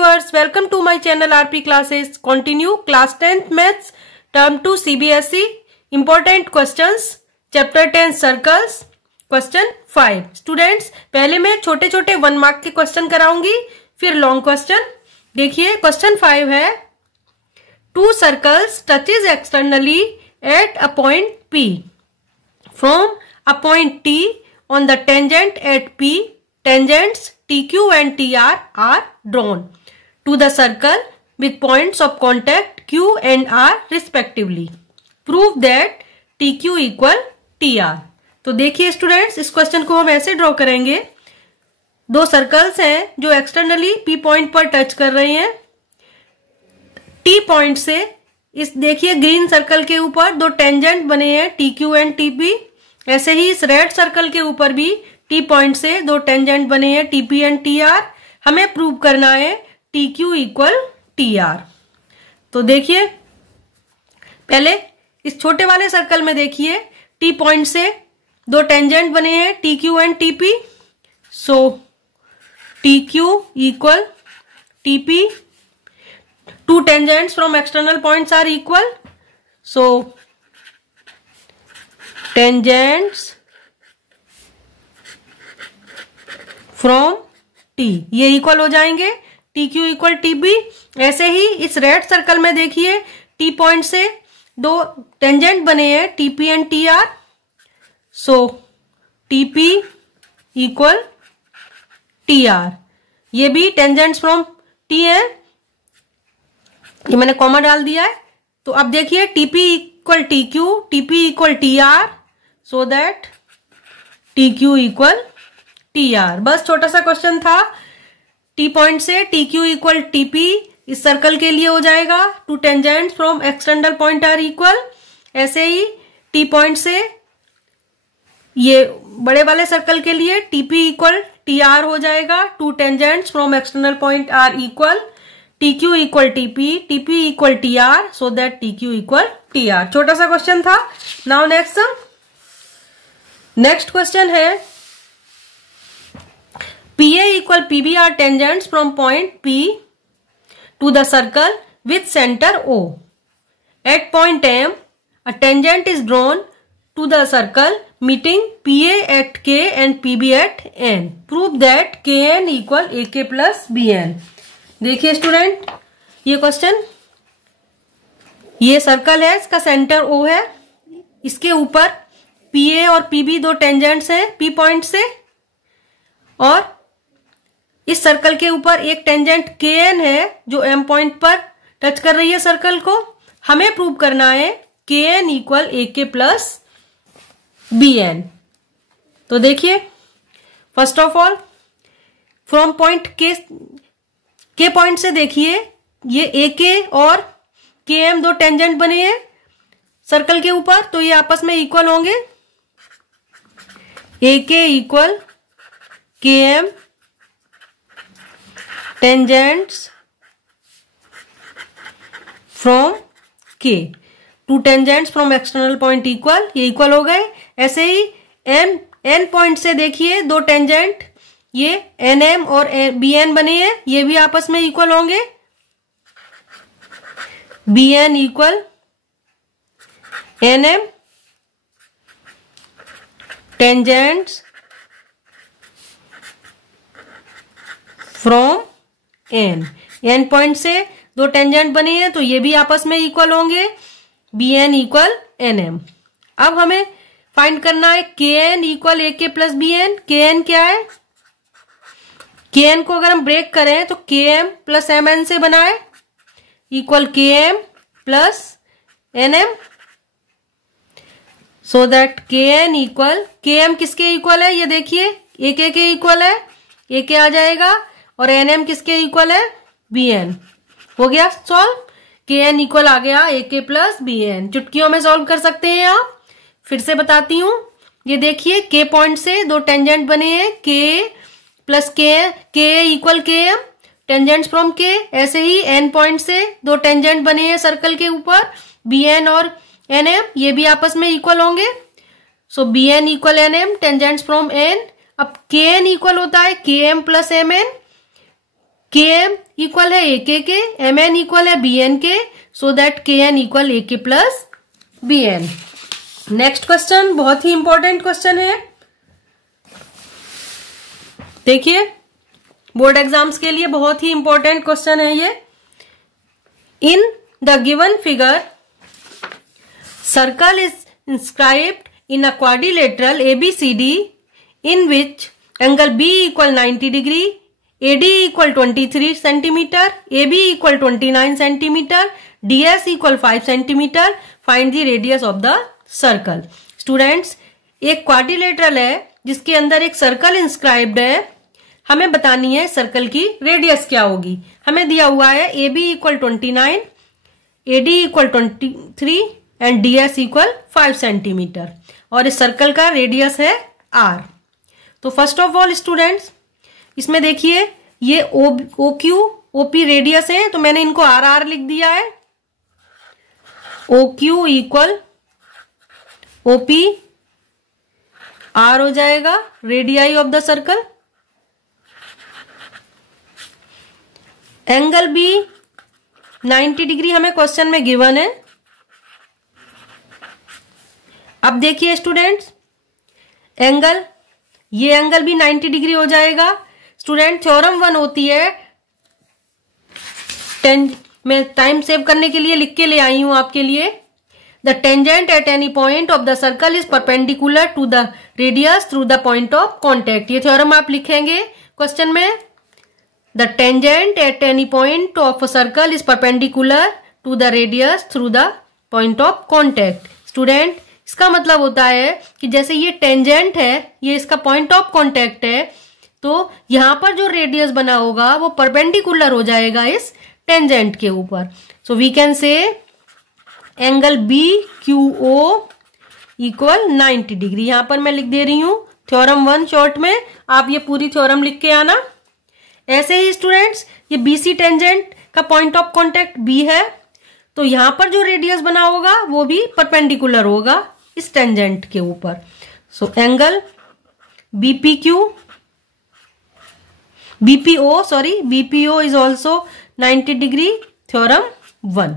viewers, welcome to my channel RP Classes. Continue class 10th Maths, Term 2 CBSE. Important questions. Chapter 10 Circles. Question 5. Students, पहले मैं छोटे छोटे 1 mark के question कराऊंगी, फिर long question. देखिए question 5 है, 2 circles touches externally at a point P. From a point T on the tangent at P, tangents TQ and TR are drawn to the circle with points of contact Q and R respectively. Prove that TQ equal TR. तो देखिए students, इस question को हम ऐसे draw करेंगे. 2 circles हैं जो externally P point पर टच कर रहे हैं. T पॉइंट से इस देखिए ग्रीन सर्कल के ऊपर 2 टेंजेंट बने हैं TQ एंड TP. ऐसे ही इस रेड सर्कल के ऊपर भी T पॉइंट से 2 टेंजेंट बने हैं TP एंड TR. हमें प्रूव करना है TQ इक्वल TR. तो देखिए पहले इस छोटे वाले सर्कल में देखिए T पॉइंट से 2 टेंजेंट बने हैं TQ and TP. So TQ equal TP. 2 tangents from external points are equal. So tangents from T ये इक्वल हो जाएंगे TQ इक्वल TP. ऐसे ही इस रेड सर्कल में देखिए T पॉइंट से 2 टेंजेंट बने हैं TP and TR. So TP equal TR. ये भी टेंजेंट्स फ्रॉम T है, ये मैंने कॉमा डाल दिया है. तो अब देखिए TP equal TQ, TP equal TR, so that TQ equal TR. बस छोटा सा क्वेश्चन था. T पॉइंट से TQ इक्वल TP इस सर्कल के लिए हो जाएगा. 2 tangents from external point are equal. ऐसे ही T पॉइंट से ये बड़े वाले सर्कल के लिए TP इक्वल TR हो जाएगा. 2 tangents from external point are equal. TQ equal TP, TP equal TR, so that TQ equal TR. छोटा सा क्वेश्चन था. नाउ नेक्स्ट क्वेश्चन है, PA equal PB are tangents from point P to the circle with centre O. At point M, a tangent is drawn to the circle meeting PA at K and PB at N. Prove that KN equal AK plus BN. देखिए student, ये question, ये circle है, इसका centre O है, इसके ऊपर PA और PB 2 tangents हैं P पॉइंट से, और इस सर्कल के ऊपर एक टेंजेंट KN है जो M पॉइंट पर टच कर रही है सर्कल को. हमें प्रूव करना है KN equal AK plus BN. तो देखिए first of all from point के पॉइंट से देखिए ये AK और KM 2 टेंजेंट बने हैं सर्कल के ऊपर, तो ये आपस में इक्वल होंगे. AK equal KM tangents from K. 2 tangents from external point equal, ये इक्वल हो गए. ऐसे ही N पॉइंट से देखिए 2 टेंजेंट ये NM और BN बने हैं, ये भी आपस में इक्वल होंगे. BN equal NM tangents from N point से 2 टेंजेंट बने हैं, तो ये भी आपस में इक्वल होंगे. BN equal NM. अब हमें फाइंड करना है KN equal AK plus BN. KN क्या है? KN को अगर हम ब्रेक करें तो KM प्लस MN से बना है, equal KM plus NM, so that KN equal, KM किसके इक्वल है? ये देखिए AK के इक्वल है, AK आ जाएगा, और NM किसके इक्वल है? BN. हो गया सॉल्व. KN इक्वल आ गया AK प्लस BN. चुटकियों में सॉल्व कर सकते हैं आप. फिर से बताती हूं, ये देखिए K पॉइंट से 2 टेंजेंट बने हैं K plus K equal KM tangents from K. ऐसे ही N पॉइंट से 2 टेंजेंट बने हैं सर्कल के ऊपर BN और NM, ये भी आपस में इक्वल होंगे. So BN equal NM tangents from N. अब KN इक्वल होता है KM plus MN. K M equal है A K, M N equal है बी एन के, so that K N equal A K plus B N. Next question बहुत ही important question है, देखिए बोर्ड एग्जाम्स के लिए बहुत ही इंपॉर्टेंट क्वेश्चन है ये। In the given figure circle is inscribed in a quadrilateral ABCD in which angle B equal 90 degree, AD equal 23 centimeter, AB equal 29 centimeter, DS equal 5 centimeter. Find the radius of the circle. Students, एक quadrilateral है जिसके अंदर एक circle inscribed है, हमें बतानी है circle की रेडियस क्या होगी। हमें दिया हुआ है AB equal 29, AD equal 23 and DS equal 5 centimetre और इस सर्कल का रेडियस है R। तो फर्स्ट ऑफ ऑल स्टूडेंट्स, इसमें देखिए ये OQ OP रेडियस है, तो मैंने इनको RR लिख दिया है। OQ इक्वल OP, R हो जाएगा radii of the circle. Angle B 90 degree हमें क्वेश्चन में गिवन है। अब देखिए स्टूडेंट्स, एंगल, ये एंगल भी 90 डिग्री हो जाएगा। स्टूडेंट थ्योरम 1 होती है, मैं टाइम सेव करने के लिए लिख के ले आई हूं आपके लिए। The tangent at any point of the circle is perpendicular to the radius through the point of contact. ये थ्योरम आप लिखेंगे क्वेश्चन में। The tangent at any point of a circle is perpendicular to the radius through the point of contact. Student, इसका मतलब होता है कि जैसे ये टेंजेंट है, ये इसका पॉइंट ऑफ कांटेक्ट है, तो यहां पर जो रेडियस बना होगा वो परपेंडिकुलर हो जाएगा इस टेंजेंट के ऊपर। So we can say angle BQO equal 90 degree. यहां पर मैं लिख दे रही हूं थ्योरम 1 शॉर्ट में, आप ये पूरी थ्योरम लिख के आना। ऐसे ही स्टूडेंट्स, ये BC टेंजेंट का पॉइंट ऑफ कांटेक्ट B है, तो यहां पर जो रेडियस बना होगा वो भी परपेंडिकुलर होगा इस टेंजेंट के ऊपर। So angle BPO is also 90 degree, theorem 1।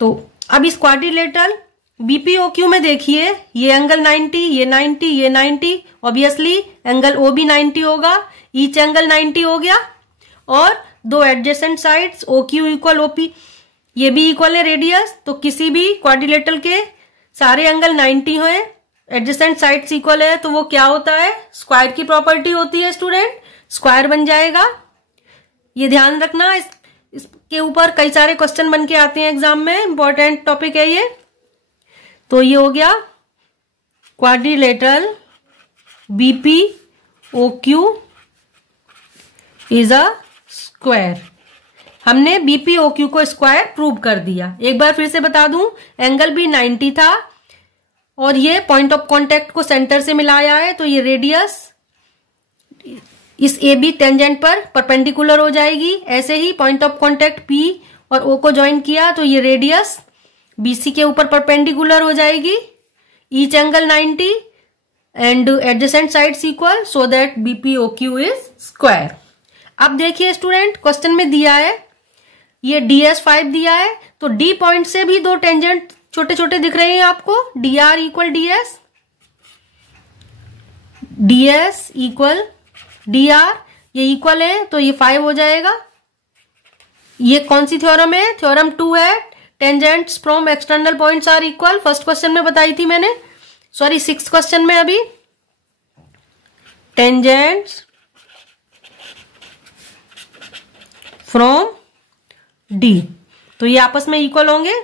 तो अब इस क्वाड्रिलेटरल BPOQ में देखिए, ये एंगल 90, ये 90, ये 90, ऑब्वियसली एंगल OB 90 होगा, ईच एंगल 90 हो गया, और दो adjacent sides OQ equal OP, ये भी इक्वल है रेडियस। तो किसी भी क्वाड्रिलेटरल के सारे एंगल 90 हैं, एडजेसेंट साइड्स इक्वल है, तो वो क्या होता है, स्क्वायर की प्रॉपर्टी होती है स्टूडेंट, स्क्वायर बन जाएगा। ये ध्यान रखना, इसके ऊपर कई सारे क्वेश्चन बन के आते हैं एग्जाम में, इंपॉर्टेंट टॉपिक है ये। तो ये हो गया quadrilateral BPOQ is a square. हमने BPOQ को स्क्वायर प्रूव कर दिया। एक बार फिर से बता दूं, एंगल भी 90 था और ये पॉइंट ऑफ कांटेक्ट को सेंटर से मिलाया है, तो ये रेडियस इस AB टेंजेंट पर परपेंडिकुलर हो जाएगी। ऐसे ही पॉइंट ऑफ कांटेक्ट P और O को ज्वाइन किया, तो ये रेडियस BC के ऊपर परपेंडिकुलर हो जाएगी। Each angle 90 and adjacent sides equal, so that BPOQ is square. अब देखिए स्टूडेंट, क्वेश्चन में दिया है ये DS 5 दिया है, तो D पॉइंट से भी दो टेंजेंट छोटे छोटे दिख रहे हैं आपको, DR equal DS equal DR, ये इक्वल है, तो ये 5 हो जाएगा। ये कौन सी थ्योरम है, थ्योरम 2 है, tangents from external points are equal. First question में बताई थी मैंने, सॉरी 6th क्वेश्चन में। अभी टेंजेंट्स फ्रॉम D, तो ये आपस में इक्वल होंगे,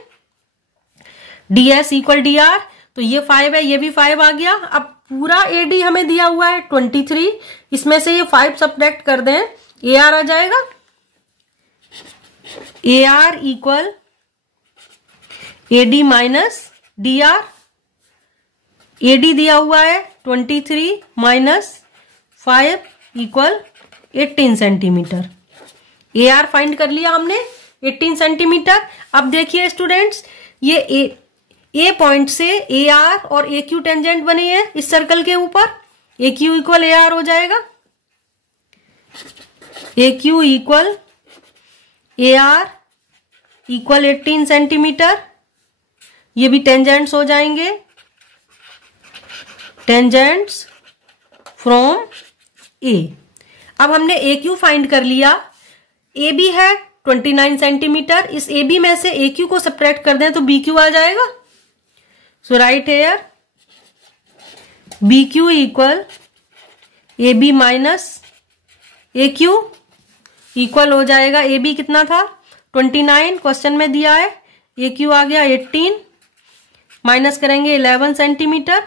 DS इक्वल DR, तो ये 5 है, ये भी 5 आ गया। अब पूरा AD हमें दिया हुआ है 23, इसमें से ये 5 सब्ट्रैक्ट कर दें, AR आ जाएगा। AR equal AD minus DR, AD दिया हुआ है 23 minus 5 equal 18 centimetre. AR find कर लिया हमने 18 सेंटीमीटर। अब देखिए स्टूडेंट्स, ये A पॉइंट से AR और AQ टेंजेंट बने हैं इस सर्कल के ऊपर, AQ इक्वल AR हो जाएगा। A Q equal A R equal 18 centimetre. ये भी टेंजेंट्स हो जाएंगे, टेंजेंट्स फ्रॉम ए। अब हमने ए क्यू फाइंड कर लिया, ए बी है 29 सेंटीमीटर। इस ए बी में से ए क्यू को सब्ट्रैक्ट कर दें तो बी क्यू आ जाएगा। So right here B Q equal A B minus A Q equal हो जाएगा, ए बी कितना था 29 क्वेश्चन में दिया है, ए क्यू आ गया 18, माइनस करेंगे 11 सेंटीमीटर,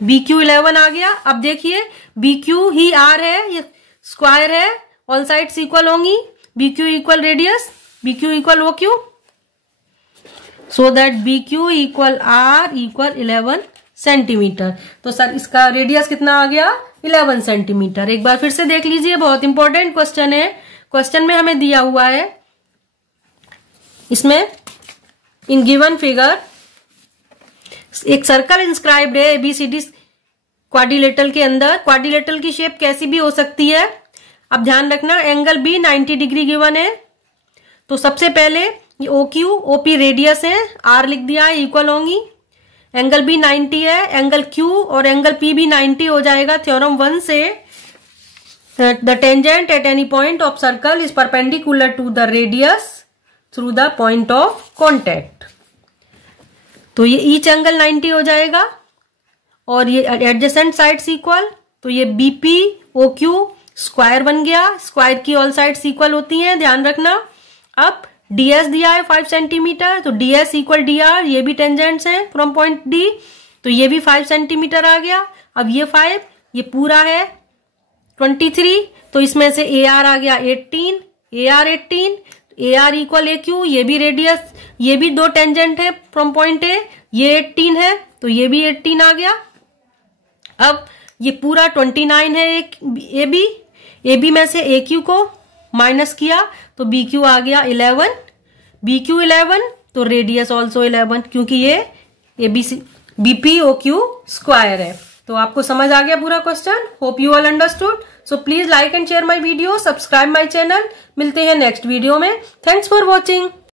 बी क्यू 11 आ गया। अब देखिए बी क्यू ही आर है, ये स्क्वायर है, ऑल साइड्स इक्वल होंगी, B Q equal radius, B Q equal O Q, so that B Q equal R equal 11 centimetre. तो सर इसका रेडियस कितना आ गया 11 सेंटीमीटर। एक बार फिर से देख लीजिए, बहुत इंपॉर्टेंट क्वेश्चन है। क्वेश्चन में हमें दिया हुआ है, इसमें इन गिवन फिगर एक सर्कल इंस्क्राइब्ड है एबीसीडी क्वाड्रिलेटरल के अंदर। क्वाड्रिलेटरल की शेप कैसी भी हो सकती है। अब ध्यान रखना एंगल बी 90 डिग्री गिवन है। तो सबसे पहले ये ओ क्यू ओपी रेडियस है, आर लिख दिया है, इक्वल होंगी। एंगल बी 90 है, एंगल क्यू और एंगल पी भी 90 हो जाएगा। थ्योरम 1 से the tangent at any point of circle is perpendicular to the radius through the point of contact. तो ये ईच एंगल 90 हो जाएगा और ये एडजेसेंट साइड्स इक्वल, तो ये बीपी ओ क्यू स्क्वायर बन गया। स्क्वायर की ऑल साइड्स इक्वल होती हैं, ध्यान रखना। अब ds दिया है 5 सेंटीमीटर, तो ds इक्वल dr, ये भी टेंजेंट्स हैं फ्रॉम पॉइंट d, तो ये भी 5 सेंटीमीटर आ गया। अब ये 5, ये पूरा है 23, तो इसमें से AR आ गया 18, AR 18, AR इक्वल AQ, ये भी रेडियस, ये भी दो टेंजेंट है फ्रॉम पॉइंट A, ये 18 है तो ये भी 18 आ गया। अब ये पूरा 29 है एक AB में से AQ को माइनस किया तो BQ आ गया 11, BQ 11 तो रेडियस ऑल्सो 11, क्योंकि ये BPOQ स्क्वायर है। तो आपको समझ आ गया पूरा question. Hope you all understood. So please like and share my video, subscribe my channel. मिलते हैं नेक्स्ट वीडियो में। Thanks for watching.